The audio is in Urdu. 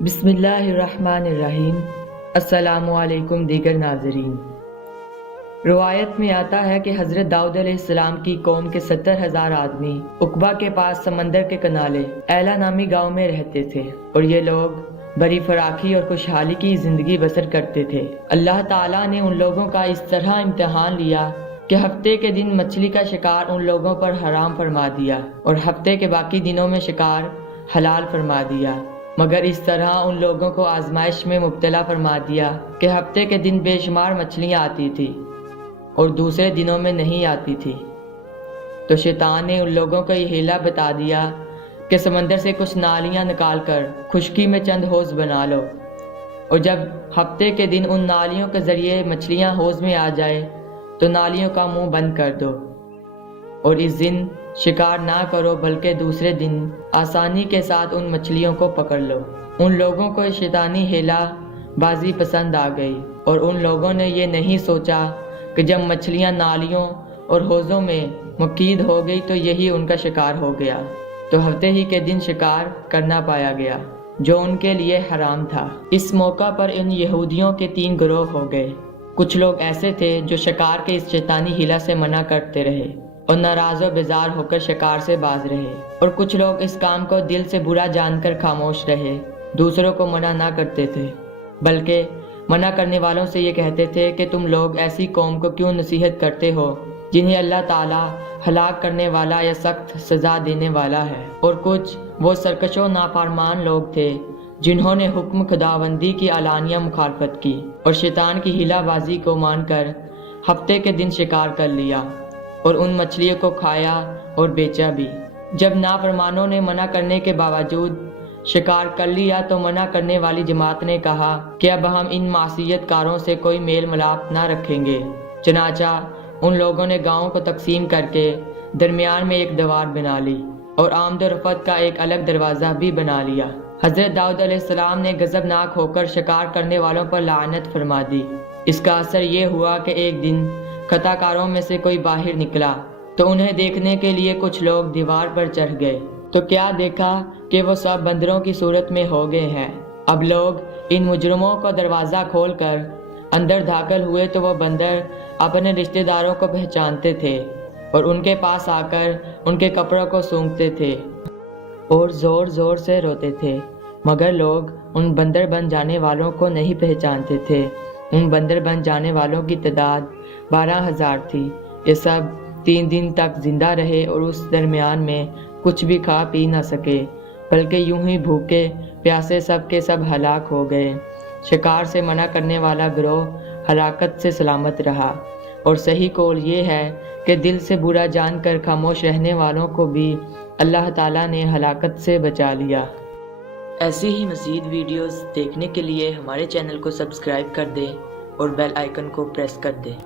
بسم اللہ الرحمن الرحیم۔ السلام علیکم دیگر ناظرین۔ روایت میں آتا ہے کہ حضرت داؤد علیہ السلام کی قوم کے 70,000 آدمی عقبہ کے پاس سمندر کے کنارے ایلا نامی گاؤں میں رہتے تھے، اور یہ لوگ بڑی فراخی اور خوشحالی کی زندگی بسر کرتے تھے۔ اللہ تعالیٰ نے ان لوگوں کا اس طرح امتحان لیا کہ ہفتے کے دن مچھلی کا شکار ان لوگوں پر حرام فرما دیا اور ہفتے کے باقی دنوں میں شکار حلال فرما دیا، مگر اس طرح ان لوگوں کو آزمائش میں مبتلا فرما دیا کہ ہفتے کے دن بے شمار مچھلیاں آتی تھی اور دوسرے دنوں میں نہیں آتی تھی۔ تو شیطان نے ان لوگوں کو یہ ہیلا بتا دیا کہ سمندر سے کچھ نالیاں نکال کر خشکی میں چند حوض بنا لو، اور جب ہفتے کے دن ان نالیوں کے ذریعے مچھلیاں حوض میں آ جائے تو نالیوں کا منہ بند کر دو، اور اس دن شکار نہ کرو بلکہ دوسرے دن آسانی کے ساتھ ان مچھلیوں کو پکڑ لو۔ ان لوگوں کو شیطانی ہیلا بازی پسند آ گئی، اور ان لوگوں نے یہ نہیں سوچا کہ جب مچھلیاں نالیوں اور حوضوں میں مقید ہو گئی تو یہی ان کا شکار ہو گیا، تو ہفتے ہی کے دن شکار کرنا پایا گیا جو ان کے لیے حرام تھا۔ اس موقع پر ان یہودیوں کے 3 گروہ ہو گئے۔ کچھ لوگ ایسے تھے جو شکار کے اس شیطانی ہیلا سے منع کرتے رہے اور ناراض و بیزار ہو کر شکار سے باز رہے، اور کچھ لوگ اس کام کو دل سے برا جان کر خاموش رہے، دوسروں کو منع نہ کرتے تھے بلکہ منع کرنے والوں سے یہ کہتے تھے کہ تم لوگ ایسی قوم کو کیوں نصیحت کرتے ہو جنہیں اللہ تعالیٰ ہلاک کرنے والا یا سخت سزا دینے والا ہے۔ اور کچھ وہ سرکش و نافرمان لوگ تھے جنہوں نے حکم خداوندی کی علانیہ مخالفت کی اور شیطان کی ہیلا بازی کو مان کر ہفتے کے دن شکار کر لیا اور ان مچھلیوں کو کھایا اور بیچا بھی۔ جب نافرمانوں نے منع کرنے کے باوجود شکار کر لیا تو منع کرنے والی جماعت نے کہا کہ اب ہم ان معصیت کاروں سے کوئی میل ملاپ نہ رکھیں گے۔ چنانچہ ان لوگوں نے گاؤں کو تقسیم کر کے درمیان میں ایک دیوار بنا لی اور آمد و رفت کا ایک الگ دروازہ بھی بنا لیا۔ حضرت داؤد علیہ السلام نے غضبناک ہو کر شکار کرنے والوں پر لعنت فرما دی۔ اس کا اثر یہ ہوا کہ ایک دن خطا کاروں میں سے کوئی باہر نکلا تو انہیں دیکھنے کے لیے کچھ لوگ دیوار پر چڑھ گئے، تو کیا دیکھا کہ وہ سب بندروں کی صورت میں ہو گئے ہیں۔ اب لوگ ان مجرموں کو دروازہ کھول کر اندر داخل ہوئے تو وہ بندر اپنے رشتہ داروں کو پہچانتے تھے اور ان کے پاس آ کر ان کے کپڑوں کو سونگھتے تھے اور زور زور سے روتے تھے، مگر لوگ ان بندر بن جانے والوں کو نہیں پہچانتے تھے۔ ان بندر بن جانے والوں کی تعداد 12,000 تھی۔ یہ سب 3 دن تک زندہ رہے اور اس درمیان میں کچھ بھی کھا پی نہ سکے، بلکہ یوں ہی بھوکے پیاسے سب کے سب ہلاک ہو گئے۔ شکار سے منع کرنے والا گروہ ہلاکت سے سلامت رہا، اور صحیح قول یہ ہے کہ دل سے برا جان کر خاموش رہنے والوں کو بھی اللہ تعالیٰ نے ہلاکت سے بچا لیا۔ ایسی ہی مزید ویڈیوز دیکھنے کے لیے ہمارے چینل کو سبسکرائب کر دیں اور بیل آئیکن کو پریس کر دیں۔